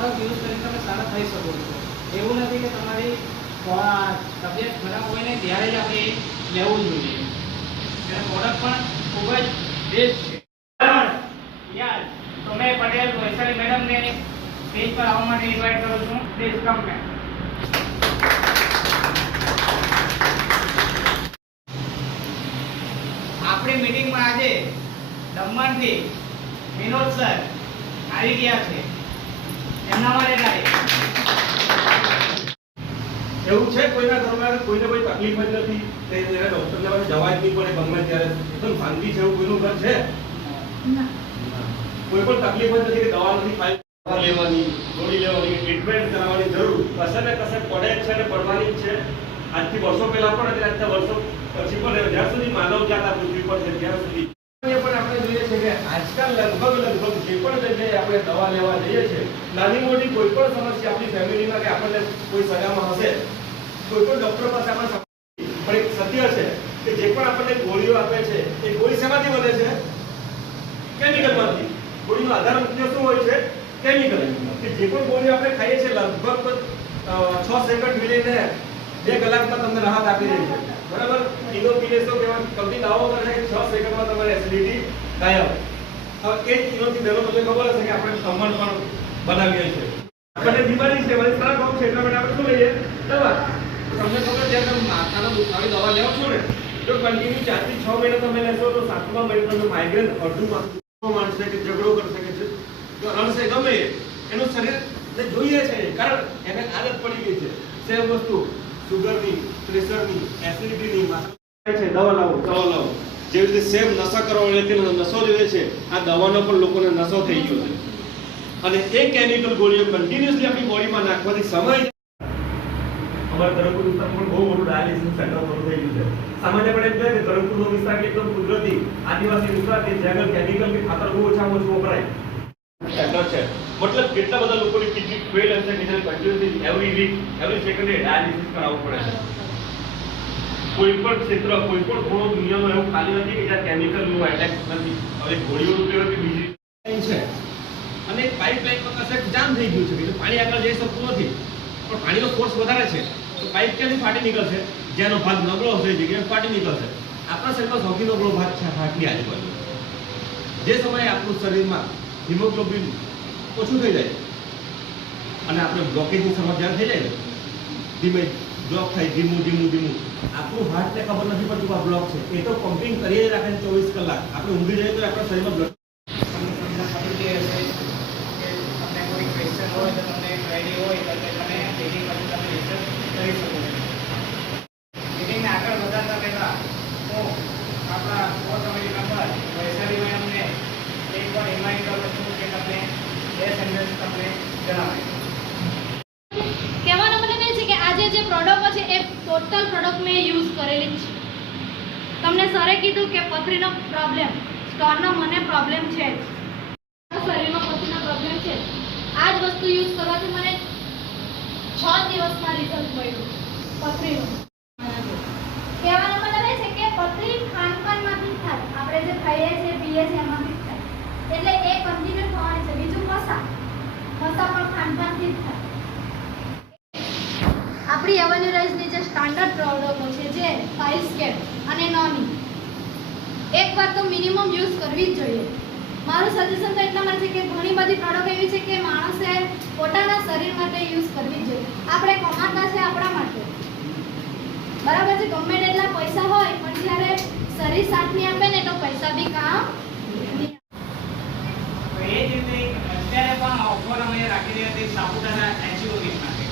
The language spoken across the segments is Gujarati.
પ્રોડક્ટ યુઝ કરીને તમે સારા થઈ શકો છો. એવું નથી કે તમારી તબિયત ખરાબ હોય ને ત્યારે જ આપણે લેવું જોઈએ. એનો પ્રોડક્ટ પણ ખૂબ જ બેસ્ટ છે. યાર તો મેં પટેલ વૈશાલી મેડમને સ્ટેજ પર આવવા માટે ઇન્વાઇટ કરું છું. Please come ma'am. આપણી મીટિંગમાં આજે દમણથી વિનોદ સર આવી ગયા છે. એમના માટે તારીખ એવું છે કોઈના ઘરમાં કોઈને કોઈ તકલીફ જ નથી તે એને ડોક્ટરને પાસે જવા જ નહીં પડે ગમે ત્યારે એકદમ શાંતિ છે એવું કોઈનું ઘર છે ના કોઈ પણ તકલીફ જ નથી કે દવા નથી ખાઈ લેવાની ગોળી લેવાની ટ્રીટમેન્ટ કરાવવાની જરૂર કશે ને કશે પડે જ છે અને પડવાની જ છે. આજથી વર્ષો પહેલા પણ અને આજથી વર્ષો પછી પણ જ્યાં સુધી માનવ જાત આ પૃથ્વી પર છે ત્યાં સુધી પણ આપણે જોઈએ છે કે આજકાલ લગભગ જે પણ જગ્યાએ આપણે દવા લેવા જઈએ છીએ નાની મોટી કોઈ પણ સમસ્યા આપણી ફેમિલીમાં કે આપણને કોઈ સગામાં હશે કોઈ પણ ડોક્ટર પાસે આપણે પણ એક સત્ય છે કે જે પણ આપણને ગોળીઓ આપે છે એ ગોળી શેમાંથી બને છે? કેમિકલમાંથી. ગોળીનો આધાર મુખ્ય શું હોય છે? કેમિકલ. કે જે પણ ગોળી આપણે ખાઈએ છીએ લગભગ 6 સેકન્ડ મિલીને 2 કલાકમાં તમને રાહત આપી દે છે. બરાબર? ઇનોક્યુલેશન કેવા કંપની દાવો કરે છે કે 6 સેકન્ડમાં તમારી એસિડિટી ગાયબ. હવે એ જ ઇનોથી દરો તમને ખબર હશે કે આપણે ખમણ પણ બનાવીએ છીએ. આપણને બીમારી છે વળી ખરાબ ભાવ છે એટલા માટે આપણે શું લઈએ? દવા. તમને ખબર છે કે માથાનો દુખાવાની દવા લેવો છો ને જો કન્ટિન્યુ 4 થી 6 મહિના તમે લેશો તો 7મા મહિને તમને માઇગ્રેન અડધું માનશે કે ઝઘડો કરી શકે છે તો રણશે ગમે એનું શરીરને જોઈએ છે કારણ એને આદત પડી ગઈ છે સેમ વસ્તુ સુગરની પ્રેશરની એસિડિટીની છે દવા લાવો જેવી રીતે સેમ નશા કરવાનો નશો જોઈએ છે આ દવાનો પણ લોકોને નશો થઈ ગયો છે અને એ કેમિકલ ગોળીઓ કન્ટિન્યુઅસલી આપણી બોડીમાં નાખવાથી સમય અમારા તરંગપુર વિસ્તારમાં પણ બહુ મોટું ડાયાલિસિસ સેન્ટર શરૂ થઈ ગયું છે. સામાન્યપણે એમ કહે કે તરંગપુરનો વિસ્તાર એકદમ કુદરતી આદિવાસી વિસ્તાર કે જ્યાં કેમિકલ કે ખાતર બહુ ઓછામાં ઓછું વપરાય સેન્ટર છે. મતલબ કેટલા બધા લોકોની કિડની ફેલ હશે કે જેને કન્ટિન્યુઅસલી એવરી વીક એવરી સેકન્ડે ડાયાલિસિસ કરાવવું પડે છે. કોઈ પણ ક્ષેત્ર કોઈ પણ ખૂણો દુનિયામાં એવું ખાલી નથી કે જ્યાં કેમિકલનું એટેક નથી. હવે ગોળીઓનું ઉપયોગ બીજી છે અને પાઇપલાઇનમાં કશે જામ થઈ ગયું છે એટલે પાણી આગળ જઈ શકતું નથી પણ પાણીનો ફોર્સ વધારે છે તો પાઇપ ક્યાંથી ફાટી નીકળશે? જેનો ભાગ નબળો હશે એ જગ્યાએ ફાટી નીકળશે. આપણા શરીરમાં સૌથી નબળો ભાગ છે હાર્ટની આજુબાજુ. જે સમયે આપણું શરીરમાં હિમોગ્લોબિન ઓછું થઈ જાય અને આપણે બ્લોકેજની સમસ્યા થઈ જાય ધીમે બ્લોક થાય ધીમું આપણું હાર્ટને ખબર નથી પડતું આ બ્લોક છે એ તો પમ્પિંગ કરીએ જ રાખે 24 કલાક. આપણે ઊંઘી જઈએ તો આપણા શરીરમાં બ્લડ હોય તો તમને રેડી હોય તો તમે મીટિંગ પછી તમે રિસર્ચ કરી શકો છો. મીટિંગને આગળ વધારતા પહેલાં હું આપણા કોર કમિટી મેમ્બર વૈશાલી મેડમને એકવાર ઇન્વાઇટ કરું છું કે તમને 2 સેન્ટેન્સ તમને જણાવે. કહેવાનો મતલબ એ છે કે આજે જે પ્રોડક્ટો છે એ ટોટલ પ્રોડક્ટ મેં યુઝ કરેલી જ છે. તમને સરે કીધું કે પથરીનો પ્રોબ્લેમ સ્ટોનનો મને પ્રોબ્લેમ છે જ શરીરમાં પથરીનો પ્રોબ્લેમ છે આ જ વસ્તુ યુઝ કરવાથી મને 6 દિવસમાં રિઝલ્ટ મળ્યું પથરીનું. કહેવાનો મતલબ એ છે કે પથરી ખાનપાનમાંથી જ થાય. આપણે જે ખાઈએ છીએ પીએ છીએ એમાંથી જ થાય એટલે એ કન્ટિન્યુ થવાની છે. બીજું મસા પણ ખાનપાનથી જ થાય. આપણી એવન્યુરાઇઝની જે સ્ટાન્ડર્ડ પ્રોડક્ટો છે જે 5 સ્કેપ અને નોની એકવાર તો મિનિમમ યુઝ કરવી જ જોઈએ. મારું સજેશન તો એટલા માટે છે કે ઘણી બધી પ્રોડક્ટ એવી છે કે માણસે પોતાના શરીર માટે યુઝ કરવી જ જોઈએ. આપણે કમાતા છે આપણા માટે બરાબર છે ગમે એટલા પૈસા હોય પણ જ્યારે શરીર સાથ નહીં આપે ને તો પૈસા બી કામ નહીં. તો એ જ રીતે અત્યારે પણ ઓફર અમે રાખી રહ્યા છીએ સાપુતારા એચયુનિટ માટે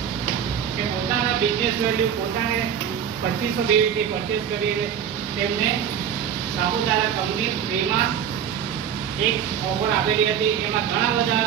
કે પોતાના બિઝનેસ વેલ્યુ પોતાને 2500 જેવી પરચેસ કરીને તેમને સાપુતારા કંપની ફ્રીમાં એક ઓફર આપેલી હતી. એમાં ઘણા બધા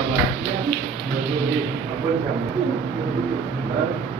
આભાર. બધું બી. બરાબર.